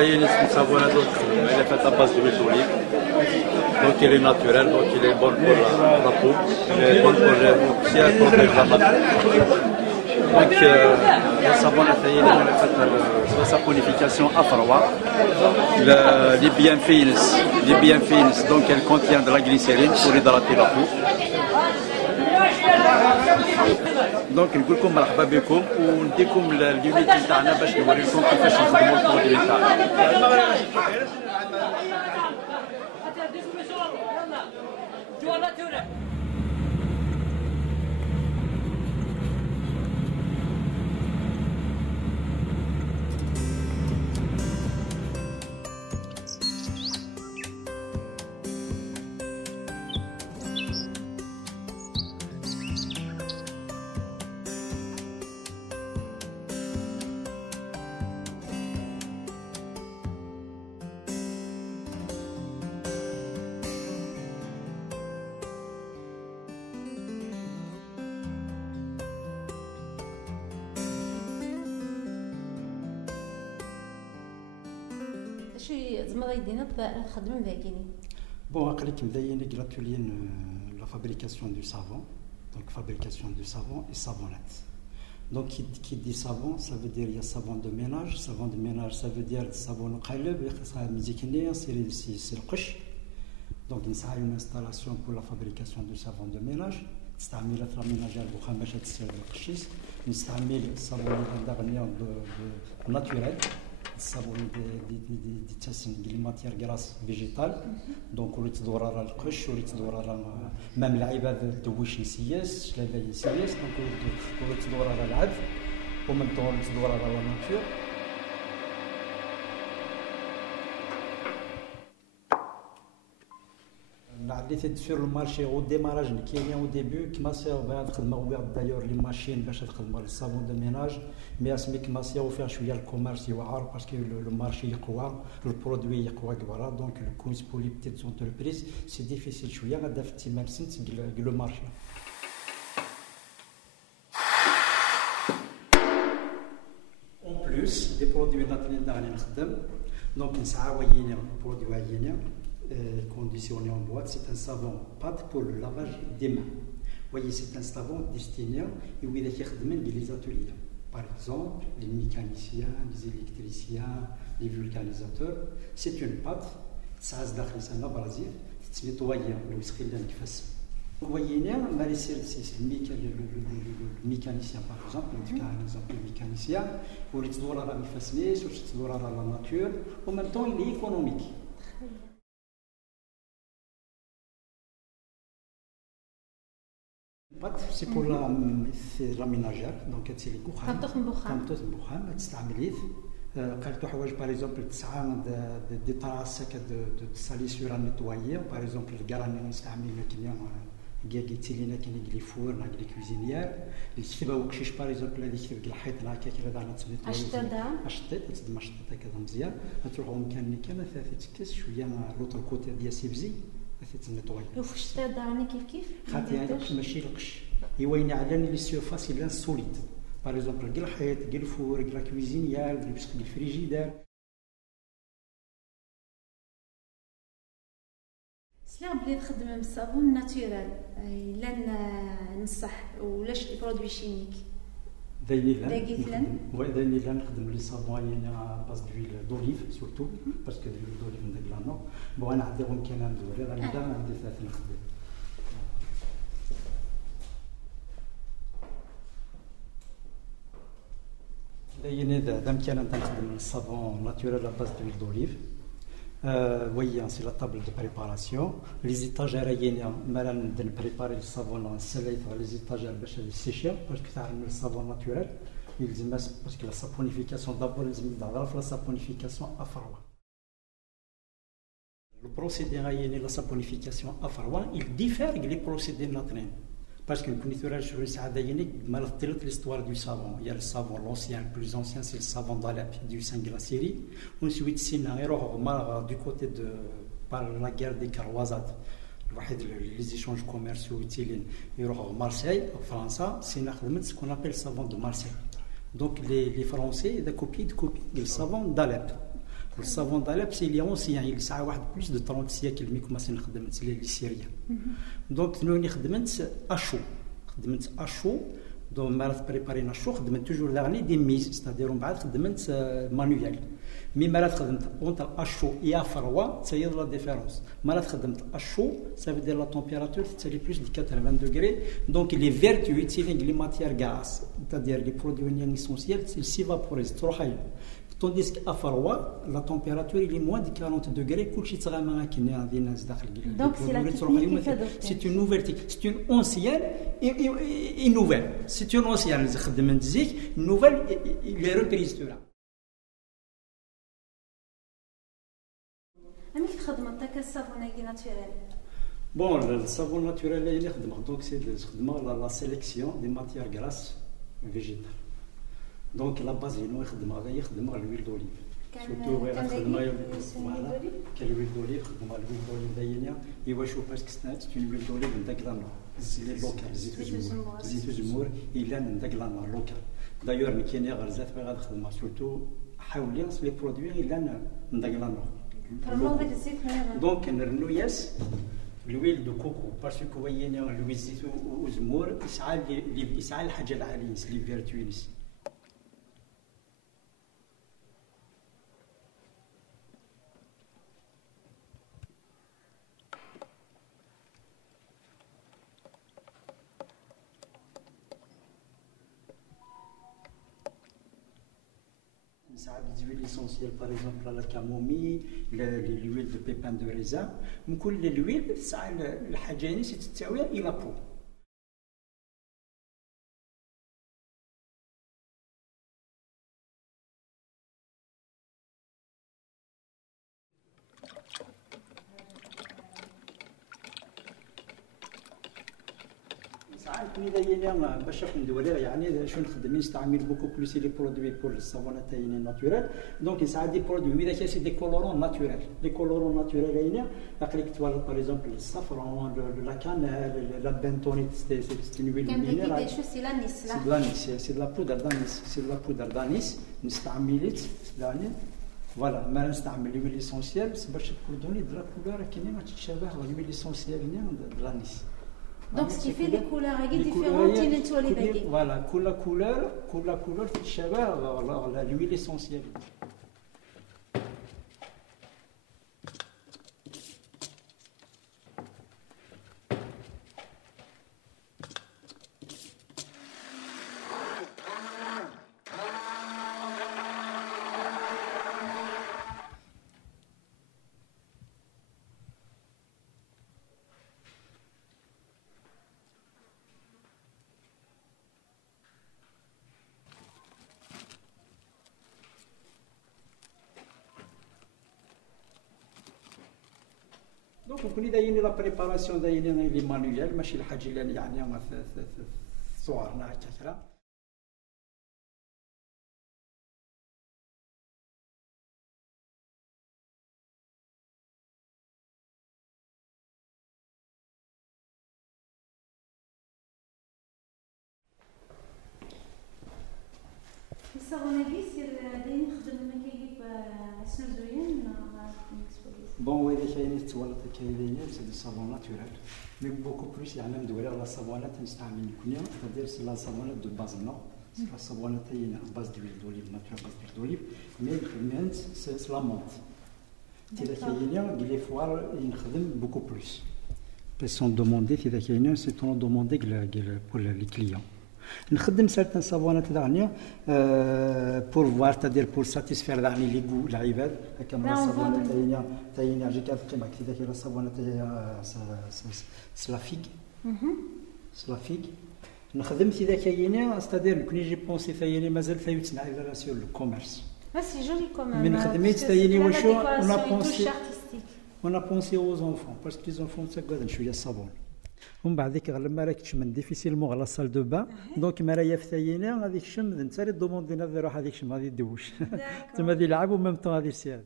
il est savon elle est faite à base d'huile d'olive, donc il est naturel, donc il est bon pour la peau, il est bon pour aussi protéger la main. Donc le savon elle est faite de saponification à froid. Les bienfaits, donc elle contient de la glycérine pour hydrater la peau. دونك نقول لكم مرحبا بكم ونديكم اليونيتي تاعنا باش نوريكم كيفاش نخدموا البرودوي تاعنا. Bon, la fabrication du savon, donc fabrication du savon et savonnette. Donc qui dit savon, ça veut dire il y a savon de ménage, ça veut dire savon qalb, c'est le qsh. Donc il y a une installation pour la fabrication du savon de ménage. نستعمل في الميناجير البخام باش تسير القشيس نستعمل الصابون داغنيا ناتوريل الصابون دي تسن دي ماتير غراس فيجيتال دونك وليت تدور على القش وليت تدور على مام العباد دويش نسياس شلابه نسياس دونك وليت تدور على العذف ومن طون وليت تدور على لا ناتور. اللي sur le marché au démarrage qui est au début كما سير تخدموا d'ailleurs les machines باش تخدموا الصابون de ménage mais اسمي كما سير فيها شويه الكوميرس يوعر باسكو لو مارشي يقوى البرودوي يقوى كبار دونك الكونس pour les petites entreprises c'est difficile شويه غادا في التيمار سنت لو مارشي. En plus des produits اللي نخدم دونك نسعى ويني برودوي عيني conditionné en boîte, c'est un savon pâte pour le lavage des mains. Vous voyez, c'est un savon destiné aux les ateliers. Par exemple, les mécaniciens, les électriciens, les vulcanisateurs. C'est une pâte, ça se décrit en abrasif, c'est nettoyé, le srillen qui fait. Vous voyez, c'est le mécanicien, par exemple, le mécanicien, pour les doigts à la façon, sur les doigts à la nature, en même temps, il est économique. C'est pour la ménagère, donc c'est les بخام كمطوط بخام تستعمليه قالتو حوايج باغ اكزومبل 9 دي طراس دو ساليسور نيتوايي باغ اكزومبل الكراني نستعمل كاين تيلينا كاين لي فور نا لي كوزينيير اللي تكتبها وكشيش باغ اكزومبل هذيك تكتب الحيط هكا كذا دانا تسميتو اشطيط تسد مشطيط هكذا مزيان تروحوا مكان كان تكس شويه لوطر كوتي ديال سيفزي تنطوي وفي الشتاء دارني كيف خاطي هذاك ماشي القش يوين على لي سيرفاس اللي سوليد باغ اكزومبل كاع الحيط كاع الفور كاع الكويزينيير كاع الفريجيدير. سلام بلي تخدم بالصابون ناتورال الا نصح ولاش برودوي شيميك دايني نخدم لي صابون باز دويل دوليف سورتو باسكو دويل دوليف من داك لانو بون انا عندهم كاين ندوري راني عندي ثلاثه نخدم دايني هذا كان نخدم الصابون ناتورال باز دويل دوليف. Oui, c'est la table de préparation. Les étagères, il y a de préparer le savon en soleil sur les étagères pour sécher parce que ça a le savon naturel. Parce que la saponification, d'abord, la saponification à froid. Le procédé de la saponification à froid, il diffère des procédés naturels. Parce que nous connaissons l'histoire du savon. Il y a le savon, l'ancien, le plus ancien, c'est le savon d'Alep du Saint-Glacieri. Ensuite, du côté de par la guerre des Croisades, الواحد لي زيشونج كوميرسيو يتيلين يروحوا مارسيل فرنسا سينا خدمت سكون ابل سافون دو مارسيل دونك لي فرونسي دا كوبي دو سافون داليب السافون داليب سي لي اونسيان اللي ساعه واحد بلوس دو 30 سيكل مي كوماسي خدمت لي سيريا دونك نوني خدمت اشو دون مرات بريبارينا شو خدمت توجور داغني دي ميز ستادير من بعد خدمت مانويال مي مرات خدمت اونتر اشو اي افروا تسيد لا ديفيرونس مرات خدمت اشو سافي دير لا تمبيراتور تسالي بلوس دي 80 دوغري دونك لي فيرتو يوتيلينغ لي ماتيير غاز تادير لي برودوي نيان اسونسيال سيفابوريز تروحاي tandis qu'à Faroua, la température est moins de 40 degrés. Donc c'est la technique qui s'adopte. C'est une nouvelle technique. C'est une ancienne et nouvelle. C'est une ancienne, une nouvelle, il est reprise de là. Ami qui خدمة تاك الصابون naturel. Bon, le savon naturel, donc c'est la sélection des matières grasses végétales. دونك لا باز هنا يخدم الويل دوليف سورتو يخدم فوالا كان الويل دوليف خدم الويل دوليف داينيا ايوا شوف باسكو ستات الويل دوليف من داك لانور زيت لوكال زيت زمور الا من داك لانور لوكال دايور كاين غير زات باغا نخدمها سورتو حاولي لي برودوي الا من داك لانور دونك نرنو ياس الويل دو كوكو باسكو ويني الويل زيت وزمور يسعى الحاجه العاليه لي فيرتوينس des huiles essentielles, par exemple la camomille, l'huile de pépins de raisin. كل الhuile الحاجة يعني تتساوي إلى بو. باش ندوري يعني شنو نخدم نستعمل بوكو بلوس لي برودوي بور الصابونات تاعنا ناتوريل دونك يساعد دي برودوي اذا كان سي دي كولورون ناتوريل لي كولورون ناتوريل هنا اقلك توال باغ اكزومبل الصفران لا كانال لا بنتونيت سي نويل مينيرال سي لانيس سي لا بودر دانيس سي لا بودر دانيس نستعملت يعني فوالا ما نستعمل لي ليسونسيال باش تكونوني دو لا كولور كاينه ما تتشابه لي ليسونسيال هنا دانيس Donc ce qui fait des couleurs différentes, voilà, la couleur تتشابه l'huile essentielle. دونك كوني دايرين لا بريباراسيون دايرين لي مانويال ماشي الحاجه اللي يعني في صورنا هكاك الصابونة سير دايرين نخدم كيجيب سنوزوين بون وإذا كاين تواليت كاينين سي دو سافون ناتوريل مي بوكو بلوس يعني ندوري على صابونات نستعمل كونيا تدير سي لا صابونات دو باز نو سي لا صابونات تاعنا باز دويل دوليف ناتوريل باز دويل دوليف مي الخدمات سي لا مونت تيلا كاينين لي فوار نخدم بوكو بلوس بس سون دوموندي تيلا كاينين سي تون دوموندي بور لي كليون نخدم سارتان صابونات داغنيا بور فوار تادير بور ساتيسفير داغني لي غو العباد هكا من الصابونات تاعنا جيت كيما قلت لك هي الصابونات تاع سلافيك نخدم سيدا كاينه ستادير كوني جي بونسي ثاني مازال ثايوتنا على راسيون الكوميرس سي جولي كوميم من خدمت ثاني واش انا بونسي اوز انفون باسكو لي زونفون تاكادن شويه الصابون ومن بعد ذيك لما راك تشمن ديفيسيلمون على الصال دو با دونك ما راهي فتاينه غادي تشم انت اللي دوموندينا روح هذيك شم غادي دوش تما غادي يلعب وميم طون غادي يسير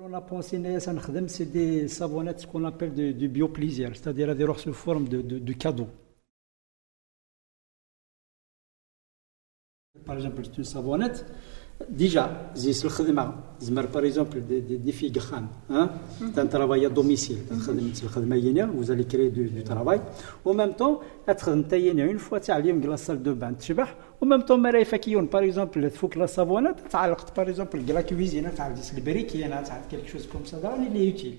On a pensé que c'est des savonnettes qu'on appelle du bio-plaisir, c'est-à-dire des sous forme de cadeau. Par exemple, une savonnette, déjà, par exemple, des filles c'est un travail à domicile. Vous allez créer du travail. En même temps, une fois dans la salle de bain, en même temps, par exemple, il faut que la savonnette, par exemple, la cuisine, quelque chose comme ça, il est utile.